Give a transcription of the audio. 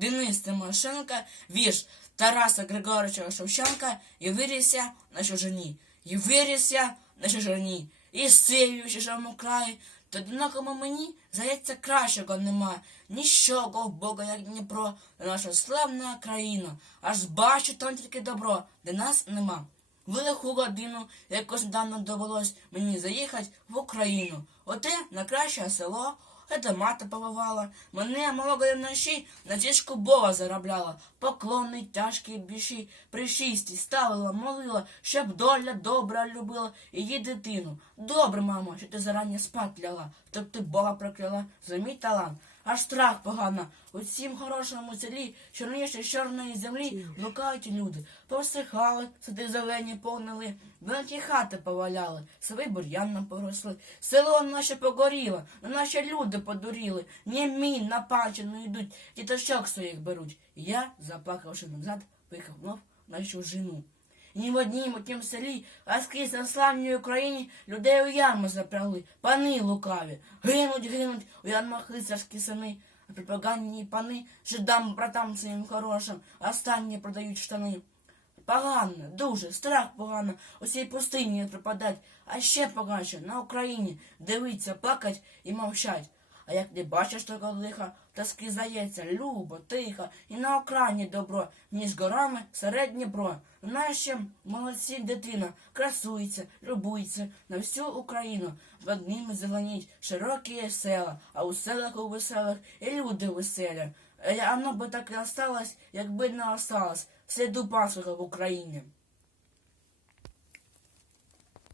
Денис Тимошенко, вірш Тараса Григоровича Шевченка і вирісся на чужині, і вирісся на чужині, і сиві в чужому краї, то одинокому мені, здається, кращого нема, нічого в Бога, як Дніпро, наша славна країна, аж бачу там тільки добро, де нас нема. В лиху годину якось давно довелось мені заїхати в Україну. Оте на краще село, де мати повивала. Мене много вночі на тішку Бога заробляла. Поклонний тяжкий біші при шісті ставила, молила, щоб доля добра любила її дитину. Добре, мамо, що ти зарані спать ляла, щоб ти Бога прокляла замітала. талант. Аж страх погано. У цім хорошому селі, чорніше з чорної землі, блукають люди. Повсихали, сади зелені повнили, великі хати поваляли, сави бур'яном поросли. Село наше погоріло, на наші люди подуріли. Німі на панчину йдуть, діточок своїх беруть. І я, заплакавши назад, поїхав знов на чужину. Ні в однім у тім селі, а скрізь на славній Україні людей у ями запрягли, пани лукаві, гинуть, гинуть у янмах лицарські сини, а пропагандні пани жидам, братам своїм хорошим, останні продають штани. Погано, дуже, страх погано, усій пустині пропадать, а ще поганіше на Україні дивиться, плакать і мовчать. А як не бачиш того лиха, то здається, любо, тихо, і на окраїні добро, ніж горами середнє Дніпро. Наші молодці дитина красується, любується на всю Україну. Над ними зеленіть широкі села, а у селах у веселих і люди веселі. Е, Оно би так і осталось, якби не осталось, сліду пасуха в Україні.